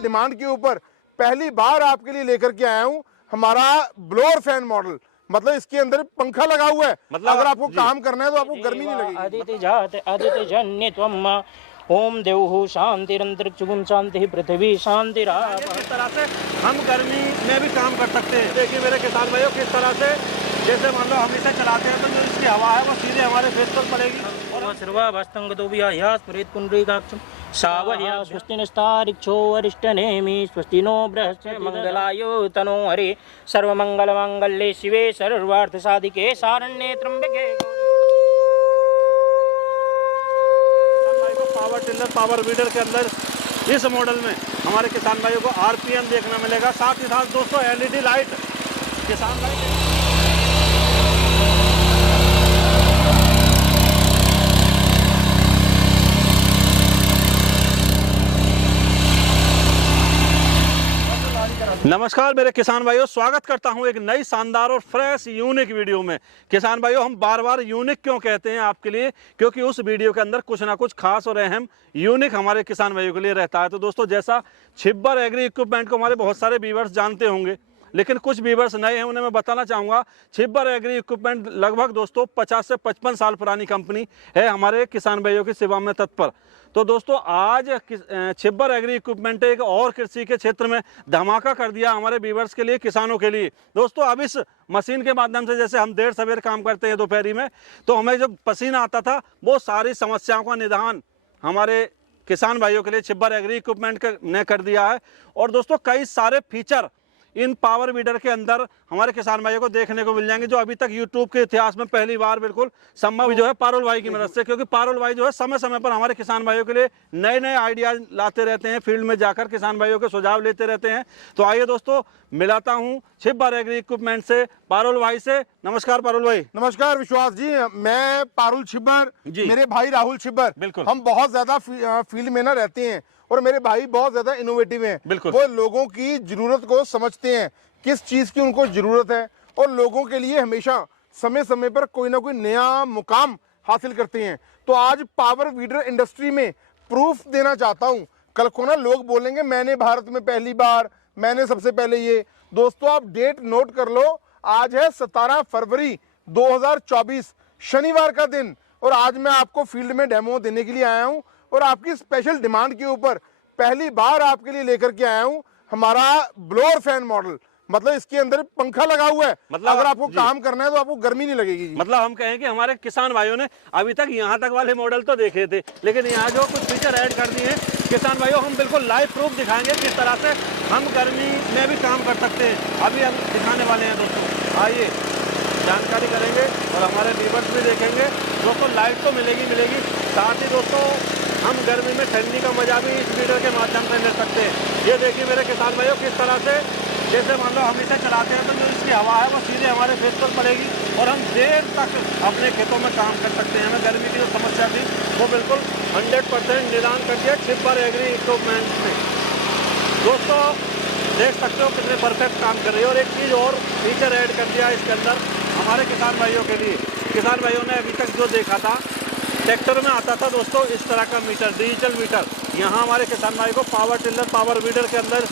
Special demand के ऊपर पहली बार आपके लिए लेकर के आया हूँ हमारा ब्लोअर फैन मॉडल। मतलब इसके अंदर पंखा लगा हुआ है, मतलब अगर आपको काम करना है तो आपको गर्मी नहीं लगेगी। अदिति जात अदिति जन्य त्वम ओम देवहु शांतिरंतरिक्षुम शांति पृथ्वी शांतिराप। किस तरह से हम गर्मी में भी काम कर सकते हैं। देखिए मेरे किसान भाइयों, किस तरह से जैसे मान लो हम इसे चलाते हैं तो जो इसकी हवा है वो सीधे हमारे फेस पर पड़ेगी। और सर्वाभस्तंगतो विहाय स्मृत पुंडरीकाक्षं सावह्य स्वस्तिनस्तारिक्षो अरिष्टनेमि स्वस्ति नो बृहस्पति मंगलायो तनो हरि सर्वमंगलमांगल्ये शिवे सर्वार्थ साधिके शरण्ये त्र्यंबके पावर टिलर पावर वीडर के अंदर इस मॉडल में हमारे किसान भाइयों को आरपीएम देखने मिलेगा, साथ ही साथ दोस्तों एलईडी लाइट किसान भाई। नमस्कार मेरे किसान भाइयों, स्वागत करता हूं एक नई शानदार और फ्रेश यूनिक वीडियो में। किसान भाइयों, हम बार बार यूनिक क्यों कहते हैं आपके लिए, क्योंकि उस वीडियो के अंदर कुछ ना कुछ खास और अहम यूनिक हमारे किसान भाइयों के लिए रहता है। तो दोस्तों, जैसा छिब्बर एग्री इक्विपमेंट को हमारे बहुत सारे व्यूअर्स जानते होंगे, लेकिन कुछ व्यूअर्स नए हैं, उन्हें मैं बताना चाहूँगा छिब्बर एग्री इक्विपमेंट लगभग दोस्तों 50 से 55 साल पुरानी कंपनी है, हमारे किसान भाइयों की सेवा में तत्पर। तो दोस्तों, आज छिब्बर एग्री इक्विपमेंट एक और कृषि के क्षेत्र में धमाका कर दिया हमारे व्यूअर्स के लिए, किसानों के लिए। दोस्तों, अब इस मशीन के माध्यम से जैसे हम देर सवेर काम करते हैं दोपहरी में, तो हमें जब पसीना आता था वो सारी समस्याओं का निदान हमारे किसान भाइयों के लिए छिब्बर एग्री इक्विपमेंट ने कर दिया है। और दोस्तों, कई सारे फीचर इन पावर वीडर के अंदर हमारे किसान भाइयों को देखने को मिल जाएंगे, जो अभी तक यूट्यूब के इतिहास में पहली बार बिल्कुल संभव जो है पारुल भाई की मदद से। क्योंकि पारुल भाई जो है समय समय पर हमारे किसान भाइयों के लिए नए नए आइडियाज लाते रहते हैं, फील्ड में जाकर किसान भाइयों के सुझाव लेते रहते हैं। तो आइए दोस्तों, मिलाता हूँ छिब्बर एग्री इक्विपमेंट से पारुल भाई से। नमस्कार पारुल भाई। नमस्कार विश्वास जी, मैं पारुल छिब्बर, मेरे भाई राहुल छिब्बर। बिल्कुल, हम बहुत ज्यादा फील्ड में ना रहते हैं और मेरे भाई बहुत ज्यादा इनोवेटिव हैं। बिल्कुल, वो लोगों की जरूरत को समझते हैं, किस चीज की उनको जरूरत है, और लोगों के लिए हमेशा समय समय पर कोई ना कोई नया मुकाम हासिल करते हैं। तो आज पावर वीडर इंडस्ट्री में प्रूफ देना चाहता हूं। कल को ना लोग बोलेंगे मैंने भारत में पहली बार, मैंने सबसे पहले ये। दोस्तों, आप डेट नोट कर लो, आज है 17 फरवरी 2024 शनिवार का दिन, और आज मैं आपको फील्ड में डेमो देने के लिए आया हूं और आपकी स्पेशल डिमांड के ऊपर पहली बार आपके लिए लेकर के आया हूं हमारा ब्लोअर फैन मॉडल। मतलब इसके अंदर पंखा लगा हुआ है, मतलब अगर आपको काम करना है तो आपको गर्मी नहीं लगेगी। मतलब हम कहें कि हमारे किसान भाइयों ने अभी तक यहाँ तक वाले मॉडल तो देखे थे, लेकिन यहाँ जो कुछ फीचर ऐड कर दिए हैं किसान भाइयों, हम बिल्कुल लाइव प्रूफ दिखाएंगे किस तरह से हम गर्मी में भी काम कर सकते हैं। अभी हम दिखाने वाले हैं दोस्तों, आइए जानकारी करेंगे और हमारे व्यूअर्स भी देखेंगे। दोस्तों, लाइट तो मिलेगी, साथ ही दोस्तों हम गर्मी में ठंडी का मजा भी इस वीडियो के माध्यम से ले सकते हैं। ये देखिए मेरे किसान भाइयों, किस तरह से जैसे मान लो हम इसे चलाते हैं तो जो इसकी हवा है वो सीधे हमारे फेस पर पड़ेगी और हम देर तक अपने खेतों में काम कर सकते हैं। हमें गर्मी की जो समस्या थी वो बिल्कुल 100% निदान कर दिया छिब्बर एग्री इक्विपमेंट ने। दोस्तों, देख सकते हो कितने परफेक्ट काम कर रही है। और एक चीज़ और फीचर ऐड कर दिया इसके अंदर हमारे किसान भाइयों के लिए। किसान भाइयों ने अभी तक जो देखा था, ट्रैक्टर में आता था दोस्तों इस तरह का मीटर, डिजिटल मीटर। यहाँ हमारे किसान भाई को पावर टिलर पावर वीडर के अंदर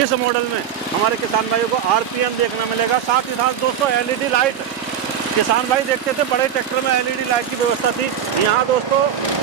इस मॉडल में हमारे किसान भाइयों को आरपीएम देखने मिलेगा, साथ ही साथ दोस्तों एलईडी लाइट। किसान भाई देखते थे बड़े ट्रैक्टर में एलईडी लाइट की व्यवस्था थी, यहाँ दोस्तों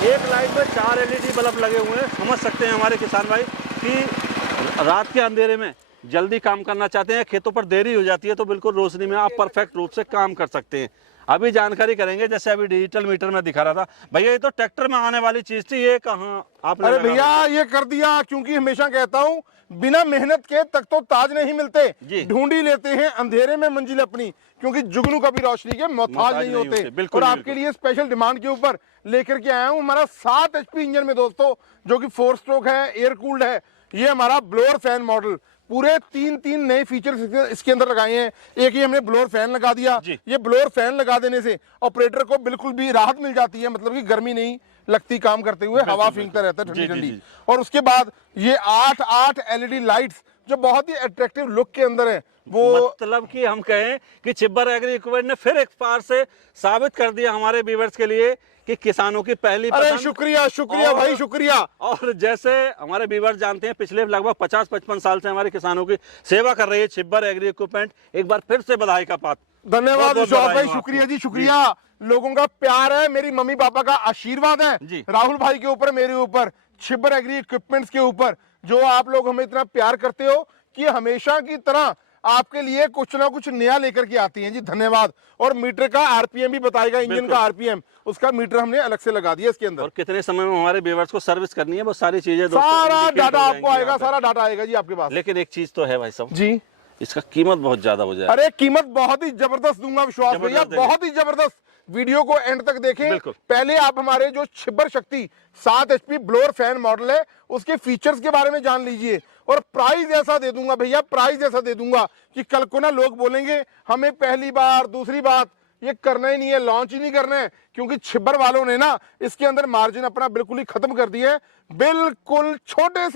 एक लाइट में 4 एलईडी बल्ब लगे हुए हैं। समझ सकते हैं हमारे किसान भाई कि रात के अंधेरे में जल्दी काम करना चाहते हैं, खेतों पर देरी हो जाती है, तो बिल्कुल रोशनी में आप परफेक्ट रूप से काम कर सकते हैं। अभी जानकारी करेंगे, जैसे अभी डिजिटल मीटर में दिखा रहा था भैया, ये तो ट्रैक्टर में आने वाली चीज थी, ये कहाँ आपने? अरे भैया, ये कर दिया, क्योंकि हमेशा कहता हूँ बिना मेहनत के तक तो ताज नहीं मिलते। ढूंढी लेते हैं अंधेरे में मंजिल अपनी, क्योंकि जुगनू कभी रोशनी के मोहताज नहीं होते। और आपके लिए स्पेशल डिमांड के ऊपर लेकर के आया हूँ हमारा 7 HP इंजन में दोस्तों, जो कि 4 स्ट्रोक है, एयर कूल्ड है। ये हमारा ब्लोअर फैन मॉडल, पूरे 3 नए फीचर इसके अंदर लगाए हैं। एक ही हमने ब्लोअर फैन लगा दिया। ये ब्लोअर फैन लगा देने से ऑपरेटर को बिल्कुल भी राहत मिल जाती है, मतलब कि गर्मी नहीं लगती काम करते हुए, हवा फेंकता रहता है ठंडी ठंडी। और उसके बाद ये 8 LED लाइट्स जो बहुत ही अट्रैक्टिव लुक के अंदर है वो मतलब कि हम कहें कि छिब्बर एग्री इक्विपमेंट ने फिर एक बार से साबित कर दिया हमारे व्यूअर्स के लिए कि किसानों की पहली अरे पसंद। शुक्रिया शुक्रिया भाई शुक्रिया। और जैसे हमारे व्यूअर्स जानते हैं पिछले लगभग 50-55 साल से हमारे किसानों की सेवा कर रही है छिब्बर एग्री इक्विपमेंट, एक बार फिर से बधाई का पात्र। धन्यवाद बहुत-बहुत विश्वास बधाई भाई, हो शुक्रिया आपको। जी शुक्रिया। लोगों का प्यार है, मेरी मम्मी पापा का आशीर्वाद है जी। राहुल भाई के ऊपर, मेरे ऊपर, छिब्बर एग्री इक्विपमेंट्स के ऊपर, जो आप लोग हमें इतना प्यार करते हो कि हमेशा की तरह आपके लिए कुछ ना कुछ नया लेकर के आती हैं जी। धन्यवाद। और मीटर का आरपीएम भी बताएगा, इंजन का आरपीएम, उसका मीटर हमने अलग से लगा दिया इसके अंदर। और कितने समय में हमारे व्यूअर्स को सर्विस करनी है वो सारी चीजें दोस्तों सारा indicate डाटा हो आपको जाएंगी आएगा, यहाँ पे। सारा डाटा आएगा जी आपके पास। लेकिन एक चीज तो है भाई साहब जी, इसका कीमत बहुत ज्यादा हो जाएगा। अरे कीमत बहुत ही जबरदस्त दूंगा विश्वास भैया, जबरदस्त देंगे। बहुत ही जबरदस्त। वीडियो को एंड तक देखें। बिल्कुल। पहले आप हमारे जो छिब्बर शक्ति 7 HP ब्लोअर फैन मॉडल है उसके फीचर्स के बारे में जान लीजिए। और प्राइस ऐसा दे दूंगा भैया, प्राइस ऐसा दे दूंगा कि कल को ना लोग बोलेंगे हमें पहली बार, दूसरी बात ये करना ही नहीं है, लॉन्च ही नहीं करना है, क्योंकि छिब्बर वालों ने ना इसके अंदर मार्जिन अपना बिल्कुल ही खत्म कर दिया है। बिल्कुल छोटे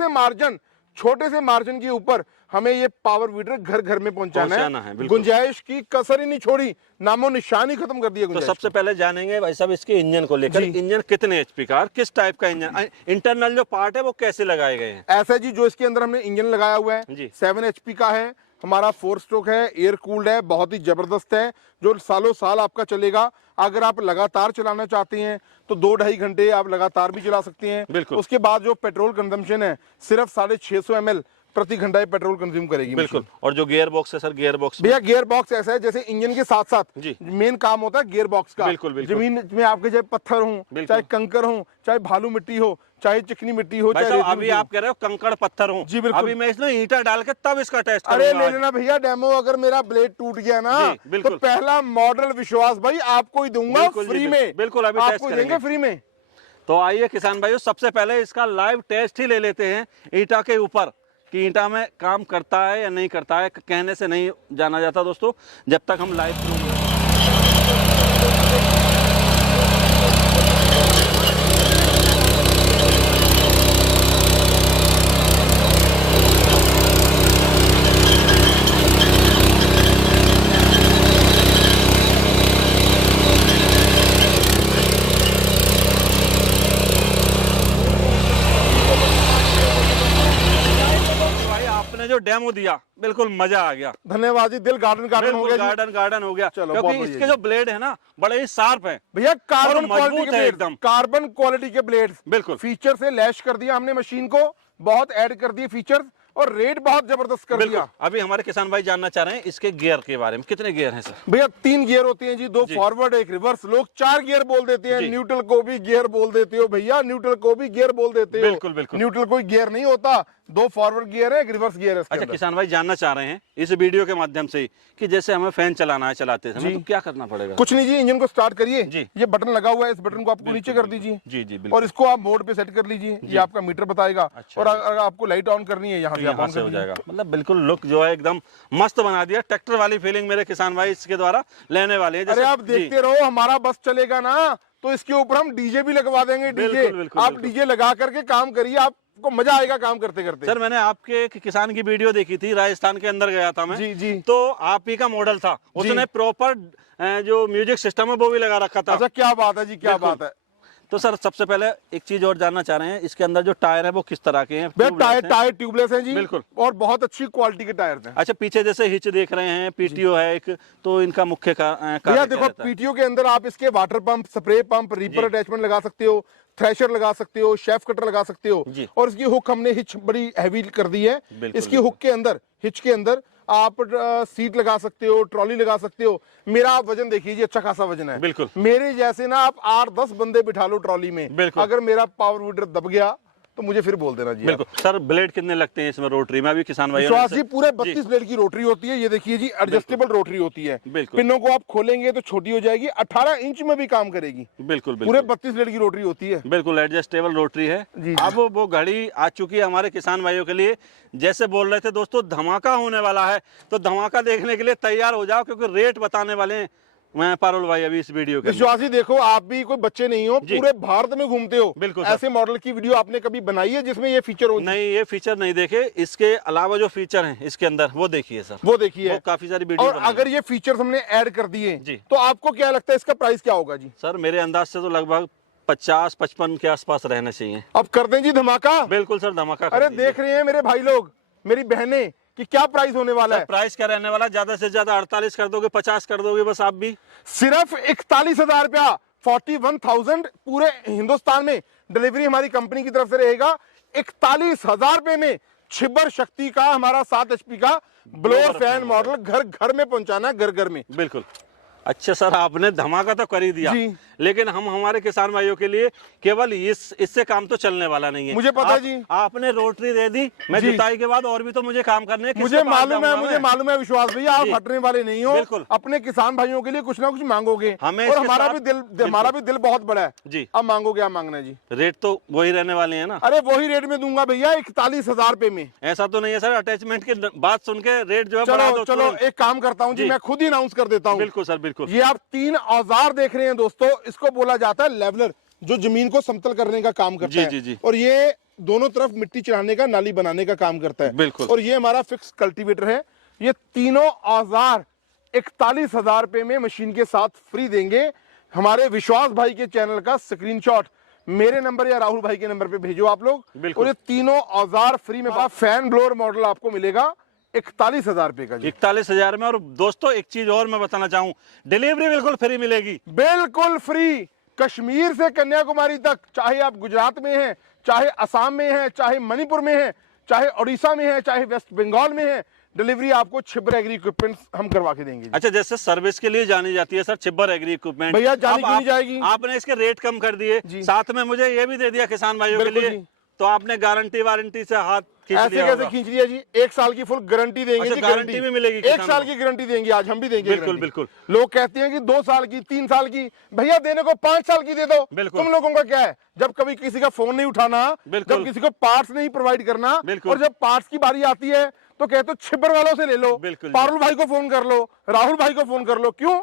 से मार्जिन के ऊपर हमें ये पावर वीडर घर घर में पहुंचाना है, बिल्कुल। गुंजाइश की कसर ही नहीं छोड़ी, नामो निशान ही खत्म कर दिया तो गुंजाइश सबसे पहले जानेंगे भाई साहब इसके इंजन को लेकर। जी। इंजन कितने एचपी का और किस टाइप का इंजन, इंटरनल जो पार्ट है वो कैसे लगाए गए हैं? ऐसा जी, जो इसके अंदर हमने इंजन लगाया हुआ है जी। 7 HP का है, हमारा 4 स्ट्रोक है, एयर कूल्ड है, बहुत ही जबरदस्त है, जो सालों साल आपका चलेगा। अगर आप लगातार चलाना चाहते हैं तो 2-2.5 घंटे आप लगातार भी चला सकते हैं। बिल्कुल। उसके बाद जो पेट्रोल कंजम्पशन है सिर्फ 650 ml प्रति घंटा ये पेट्रोल कंज्यूम करेगी बिल्कुल। मशीन। और जो गियर बॉक्स है सर, गियर बॉक्स भैया गियर बॉक्स ऐसा है जैसे इंजन के साथ साथ जी। मेन काम होता है गियर बॉक्स का। बिल्कुल, बिल्कुल। जमीन में आपके चाहे पत्थर हो, बिल्कुल। चाहे कंकर हो, चाहे भालू मिट्टी हो, चाहे चिकनी मिट्टी हो, भाई चाहे साहब रेती अभी मिट्टी हो। आप कह रहे हो कंकड़ पत्थर हो, जी, बिल्कुल। अभी मैं इसमें ईंटा डाल के तब इसका टेस्ट अरे करूंगा ले आज। लेना भैया डेमो, अगर मेरा ब्लेड टूट गया ना जी, बिल्कुल। तो पहला मॉडल विश्वास भाई आपको ही दूंगा बिल्कुल जी, फ्री बिल्कुल। में। बिल्कुल, अभी टेस्ट आपको करेंगे। देंगे फ्री में। तो आइए किसान भाइयों, सबसे पहले इसका लाइव टेस्ट ही ले लेते हैं ईंटा के ऊपर कि ईंटा में काम करता है या नहीं करता है। कहने से नहीं जाना जाता दोस्तों, जब तक हम लाइव भाई आपने जो डेमो दिया बिल्कुल मजा आ गया। धन्यवाद जी, दिल गार्डन गार्डन हो बिल्कुल गया जी। गार्डन हो गया। चलो, बहुत क्योंकि बढ़िया इसके जी। जो ब्लेड है ना बड़े ही शार्प हैं। भैया कार्बन और क्वालिटी मजबूत के है ब्लेड, एकदम। कार्बन क्वालिटी के ब्लेड बिल्कुल। फीचर से लैश कर दिया हमने मशीन को, बहुत ऐड कर दिए फीचर्स और रेट बहुत जबरदस्त कर बिल्कुल। दिया। अभी हमारे किसान भाई जानना चाह रहे हैं इसके गियर के बारे में, कितने गियर हैं सर? भैया 3 गियर होते हैं जी, 2 फॉरवर्ड 1 रिवर्स। लोग 4 गियर बोल देते हैं, जी। न्यूट्रल को भी गियर बोल देते हो भैया, न्यूट्रल को भी गियर बोल देते हो। बिल्कुल, बिल्कुल। न्यूट्रल कोई गियर नहीं होता, 2 फॉरवर्ड गियर है, 1 रिवर्स गियर है इसके अच्छा, अंदर। किसान भाई जानना चाह रहे हैं इस वीडियो के माध्यम से कि जैसे हमें फैन चलाना है चलाते समय, तो क्या करना पड़ेगा? कुछ नहीं जी, इंजन को स्टार्ट करिए, जी। ये बटन लगा हुआ है, इस बटन को आपको नीचे कर दीजिए जी जी और बिल्कुल। इसको आप मोड पे सेट कर लीजिए, ये आपका मीटर बताएगा। अच्छा और अगर आपको लाइट ऑन करनी है यहाँ से आप यहाँ ऑन से कर हो लीजिए। जाएगा। मतलब बिल्कुल लुक जो है एकदम मस्त बना दिया। ट्रैक्टर वाली फीलिंग मेरे किसान भाई इसके द्वारा लेने वाले हैं। अरे जैसे- आप जी। देखते रहो, हमारा बस चलेगा ना तो इसके ऊपर हम डीजे भी लगवा देंगे। डीजे बिल्कुल, बिल्कुल, आप बिल्कुल। डीजे लगा करके काम करिए, आपको मजा आएगा काम करते करते। सर मैंने आपके एक किसान की वीडियो देखी थी, राजस्थान के अंदर गया था मैं। जी, जी। तो आप ही का मॉडल था, उसने प्रॉपर जो म्यूजिक सिस्टम है वो भी लगा रखा था। अच्छा, क्या बात है जी, क्या बिल्कुल। बात है। तो सर सबसे पहले एक चीज और जानना चाह रहे हैं, इसके अंदर जो टायर है वो किस तरह के हैं? भैया ट्यूबलेस हैं? टायर ट्यूबलेस है जी, बिल्कुल। और बहुत अच्छी क्वालिटी के टायर हैं। अच्छा, पीछे जैसे हिच देख रहे हैं, पीटीओ है एक, तो इनका मुख्य कार्य भैया क्या देखो, रहता है? पीटीओ के अंदर आप इसके water pump, spray pump, reaper attachment लगा सकते हो, थ्रेशर लगा सकते हो, शेफ कटर लगा सकते हो। जी। और इसकी हुक हमने हिच बड़ी हैवी कर दी है। बिल्कुल, इसकी हुक के अंदर, हिच के अंदर आप सीट लगा सकते हो, ट्रॉली लगा सकते हो। मेरा आप वजन देखिए जी, अच्छा खासा वजन है। बिल्कुल। मेरे जैसे ना आप 8-10 बंदे बिठा लो ट्रॉली में। बिल्कुल। अगर मेरा पावर वीडर दब गया तो मुझे फिर बोल देना जी। बिल्कुल। सर ब्लेड कितने लगते हैं इसमें रोटरी में? अभी किसान भाई विश्वास जी पूरे 32 ब्लेड की रोटरी होती है। ये देखिए जी, एडजस्टेबल रोटरी होती है। बिल्कुल। पिनों को आप खोलेंगे तो छोटी हो जाएगी, 18 इंच में भी काम करेगी। बिल्कुल पूरे बिल्कुल 32 ब्लेड की रोटरी होती है। बिल्कुल एडजस्टेबल रोटरी है। जी, जी। अब वो घड़ी आ चुकी है हमारे किसान भाइयों के लिए। जैसे बोल रहे थे दोस्तों, धमाका होने वाला है, तो धमाका देखने के लिए तैयार हो जाओ, क्योंकि रेट बताने वाले हैं मैं पारुल भाई अभी इस वीडियो के अंदर। विश्वास जी देखो, आप भी कोई बच्चे नहीं हो, जी। पूरे भारत में घूमते हो, बिल्कुल ऐसे मॉडल की वीडियो आपने कभी बनाई है जिसमें ये फीचर हो? नहीं, ये फीचर नहीं देखे, इसके अलावा जो फीचर हैं इसके अंदर वो देखिए सर, वो देखिए, वो काफी सारी वीडियो और अगर ये फीचर्स हमने ऐड कर दिए जी। तो आपको क्या लगता है इसका प्राइस क्या होगा जी? सर मेरे अंदाज से तो लगभग 50-55 के आसपास रहना चाहिए। अब कर दें जी धमाका। बिल्कुल सर, धमाका कर अरे दीजिए। देख रहे हैं मेरे भाई लोग, मेरी बहनें, कि क्या प्राइस होने वाला है। प्राइस क्या रहने वाला, ज्यादा से ज्यादा 48 कर दोगे, 50 कर दोगे बस आप भी? सिर्फ 41,000 रुपया, 41,000 पूरे हिंदुस्तान में डिलीवरी हमारी कंपनी की तरफ से रहेगा। 41,000 रुपए में छिब्बर शक्ति का हमारा 7 HP का ब्लोअर फैन मॉडल घर घर में पहुंचाना, घर घर में। बिल्कुल। अच्छा सर, आपने धमाका तो कर ही दिया, जी। लेकिन हम हमारे किसान भाइयों के लिए केवल इससे काम तो चलने वाला नहीं है। मुझे पता है जी। आपने रोटरी दे दी, मैं जी। जुताई के बाद और भी तो मुझे काम करने हैं। मुझे मालूम है विश्वास भैया, आप जी। हटने वाले नहीं हो। बिल्कुल। अपने किसान भाइयों के लिए कुछ ना कुछ मांगोगे, हमें और इसके हमारा साथ- भी दिल बहुत बड़ा है जी। अब मांगोगे, आप मांगना है जी। रेट तो वही रहने वाले हैं ना? अरे वही रेट में दूंगा भैया, 41,000 रुपए में। ऐसा तो नहीं है सर, अटैचमेंट की बात सुन के रेट जो है बढ़ा चलो दो चलो तुरंत। एक काम करता हूँ जी, जी। मैं खुद ही अनाउंस कर देता हूँ। बिल्कुल सर, बिल्कुल। ये आप 3 औजार देख रहे हैं दोस्तों, इसको बोला जाता है लेवलर, जो जमीन को समतल करने का काम करता जी, है। जी, जी। और ये दोनों तरफ मिट्टी चढ़ाने का, नाली बनाने का काम करता है। बिल्कुल। और ये हमारा फिक्स कल्टीवेटर है। ये तीनों औजार 41,000 रुपए में मशीन के साथ फ्री देंगे। हमारे विश्वास भाई के चैनल का स्क्रीनशॉट मेरे नंबर या राहुल भाई के नंबर पे भेजो आप लोग। बिल्कुल। और ये तीनों औजार फ्री में। फैन ब्लोअर मॉडल आपको मिलेगा 41,000 रुपए का जी। 41,000 में। और दोस्तों एक चीज और मैं बताना चाहूँ, डिलीवरी बिल्कुल फ्री मिलेगी। बिल्कुल फ्री, कश्मीर से कन्याकुमारी तक, चाहे आप गुजरात में हैं, चाहे असम में हैं, चाहे मणिपुर में हैं, चाहे उड़ीसा में हैं, चाहे वेस्ट बंगाल में हैं, डिलीवरी आपको छिब्बर एग्री इक्विपमेंट हम करवा के देंगे। अच्छा, जैसे सर्विस के लिए जानी जाती है सर छिब्बर एग्री इक्विपमेंट, भैया जानी अब क्यों नहीं जाएगी? आपने इसके रेट कम कर दिए, जी। साथ में मुझे ये भी दे दिया किसान भाइयों के बिल्कुल लिए, जी। तो आपने गारंटी वारंटी से हाथ खींच ऐसे लिया कैसे होगा। खींच लिया जी? 1 साल की फुल गारंटी देंगे अच्छा, जी। गारंटी भी मिलेगी 1 किसानों साल को? की गारंटी देंगे, आज हम भी देंगे। बिल्कुल, गारंटी। बिल्कुल। लोग कहते हैं कि 2 साल की, 3 साल की, भैया देने को 5 साल की दे दो। बिल्कुल। तुम लोगों का क्या है, जब कभी किसी का फोन नहीं उठाना, बिल्कुल। जब किसी को पार्ट्स नहीं प्रोवाइड करना, बिल्कुल। और जब पार्ट्स की बारी आती है तो कहते हो छिब्बर वालों से ले लो, बिल्कुल। पारुल भाई को फोन कर लो, राहुल भाई को फोन कर लो। क्यों?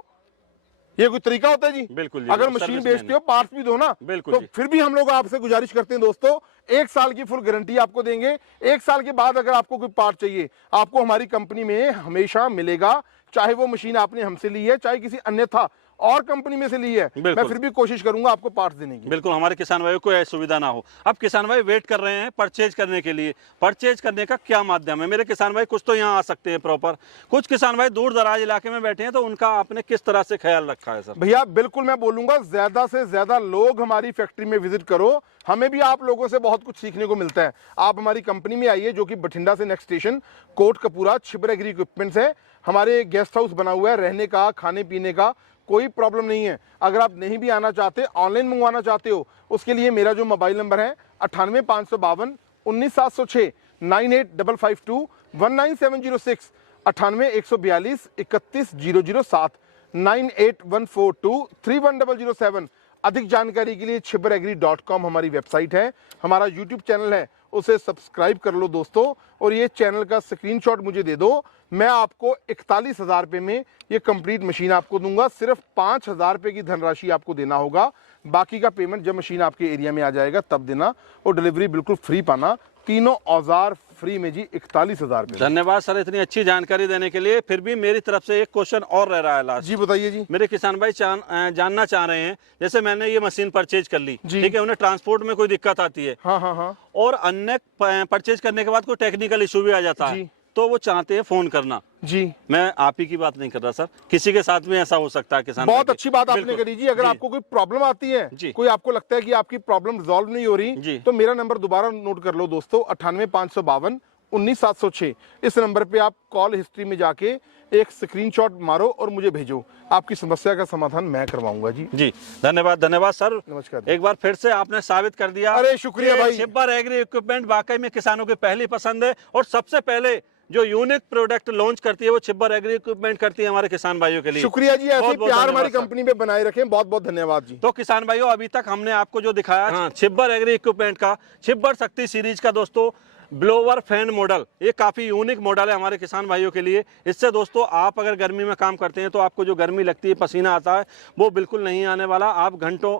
ये कोई तरीका होता है जी? बिल्कुल जी, अगर बिल्कुल, मशीन सर्विस बेचते हो पार्ट्स भी दो ना। बिल्कुल तो जी। फिर भी हम लोग आपसे गुजारिश करते हैं दोस्तों, 1 साल की फुल गारंटी आपको देंगे। 1 साल के बाद अगर आपको कोई पार्ट चाहिए, आपको हमारी कंपनी में हमेशा मिलेगा। चाहे वो मशीन आपने हमसे ली है, चाहे किसी अन्यथा और कंपनी में से ली है, मैं बिल्कुल। फिर भी कोशिश करूंगा आपको पार्ट्स देने की। बिल्कुल, हमारे किसान भाइयों को ऐसी सुविधा ना हो। अब किसान भाई वेट कर रहे हैं परचेज करने के लिए। परचेज करने का क्या माध्यम है? मेरे किसान भाई कुछ तो यहाँ आ सकते हैं प्रॉपर, कुछ किसान भाई दूर दराज इलाके में बैठे हैं, तो उनका आपने किस तरह से ख्याल रखा है सर? भैया बिल्कुल, मैं बोलूंगा ज्यादा से ज्यादा लोग हमारी फैक्ट्री में विजिट करो, हमें भी आप लोगों से बहुत कुछ सीखने को मिलता है। आप हमारी कंपनी में आइए, जो कि बठिंडा से next station Kotkapura, Chhibber agri equipments है। हमारे गेस्ट हाउस बना हुआ है, रहने का, खाने पीने का कोई प्रॉब्लम नहीं है। अगर आप नहीं भी आना चाहते, ऑनलाइन मंगवाना चाहते हो, उसके लिए मेरा जो मोबाइल नंबर है 98,552 19,706, 98,552 19,706, 98,142 31,007, 98,142 31,007। अधिक जानकारी के लिए chibberagri.com हमारी वेबसाइट है। हमारा यूट्यूब चैनल है, उसे सब्सक्राइब कर लो दोस्तों, और ये चैनल का स्क्रीनशॉट मुझे दे दो। मैं आपको 41,000 रुपए में ये कंप्लीट मशीन आपको दूंगा। सिर्फ 5,000 रुपए की धनराशि आपको देना होगा, बाकी का पेमेंट जब मशीन आपके एरिया में आ जाएगा तब देना, और डिलीवरी बिल्कुल फ्री पाना। तीनों औजार फ्री में जी, 41,000 रुपए। धन्यवाद सर इतनी अच्छी जानकारी देने के लिए। फिर भी मेरी तरफ से एक क्वेश्चन और रह रहा है लास्ट। जी बताइए जी। मेरे किसान भाई जानना चाह रहे हैं, जैसे मैंने ये मशीन परचेज कर ली, जी। ठीक है, उन्हें ट्रांसपोर्ट में कोई दिक्कत आती है, हाँ हाँ हाँ और अन्य परचेज करने के बाद कोई टेक्निकल इशू भी आ जाता है, जी। तो वो चाहते हैं फोन करना। जी, मैं आप ही की बात नहीं कर रहा सर, किसी के साथ में ऐसा हो सकता है किसान बहुत भाई। अच्छी बात आपने बिल्कुल। करी जी। अगर जी। आपको कोई प्रॉब्लम आती है, जी। कोई आपको लगता है कि आपकी प्रॉब्लम रिजॉल्व नहीं हो जी। रही, तो मेरा नंबर दोबारा नोट कर लो दोस्तों, 98,552 19,706। इस नंबर पे आप कॉल हिस्ट्री में जाके एक स्क्रीनशॉट मारो और मुझे भेजो, आपकी समस्या का समाधान मैं करवाऊंगा जी। जी, धन्यवाद धन्यवाद सर। नमस्कार। एक बार फिर से आपने साबित कर दिया। अरे शुक्रिया कि भाई। छिब्बर एग्री इक्विपमेंट वाकई में किसानों की पहली पसंद है, और सबसे पहले जो यूनिक प्रोडक्ट लॉन्च करती है वो छिब्बर एग्री इक्विपमेंट करती है हमारे किसान भाइयों के लिए। शुक्रिया जी, ऐसे ही बहुत-बहुत प्यार धन्यवाद हमारी सर। कंपनी में बनाए रखें। बहुत बहुत धन्यवाद जी। तो किसान भाइयों, अभी तक हमने आपको जो दिखाया छिब्बर एग्री इक्विपमेंट का छिब्बर शक्ति सीरीज का दोस्तों ब्लोवर फैन मॉडल। ये काफ़ी यूनिक मॉडल है हमारे किसान भाइयों के लिए। इससे दोस्तों आप अगर गर्मी में काम करते हैं तो आपको जो गर्मी लगती है, पसीना आता है, वो बिल्कुल नहीं आने वाला। आप घंटों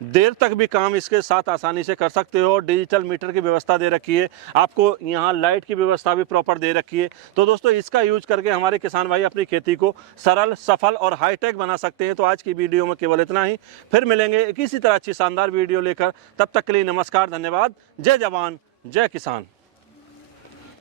देर तक भी काम इसके साथ आसानी से कर सकते हो। डिजिटल मीटर की व्यवस्था दे रखी है, आपको यहाँ लाइट की व्यवस्था भी प्रॉपर दे रखी है। तो दोस्तों इसका यूज करके हमारे किसान भाई अपनी खेती को सरल, सफल और हाईटेक बना सकते हैं। तो आज की वीडियो में केवल इतना ही, फिर मिलेंगे किसी तरह अच्छी शानदार वीडियो लेकर। तब तक के लिए नमस्कार, धन्यवाद, जय जवान जय किसान।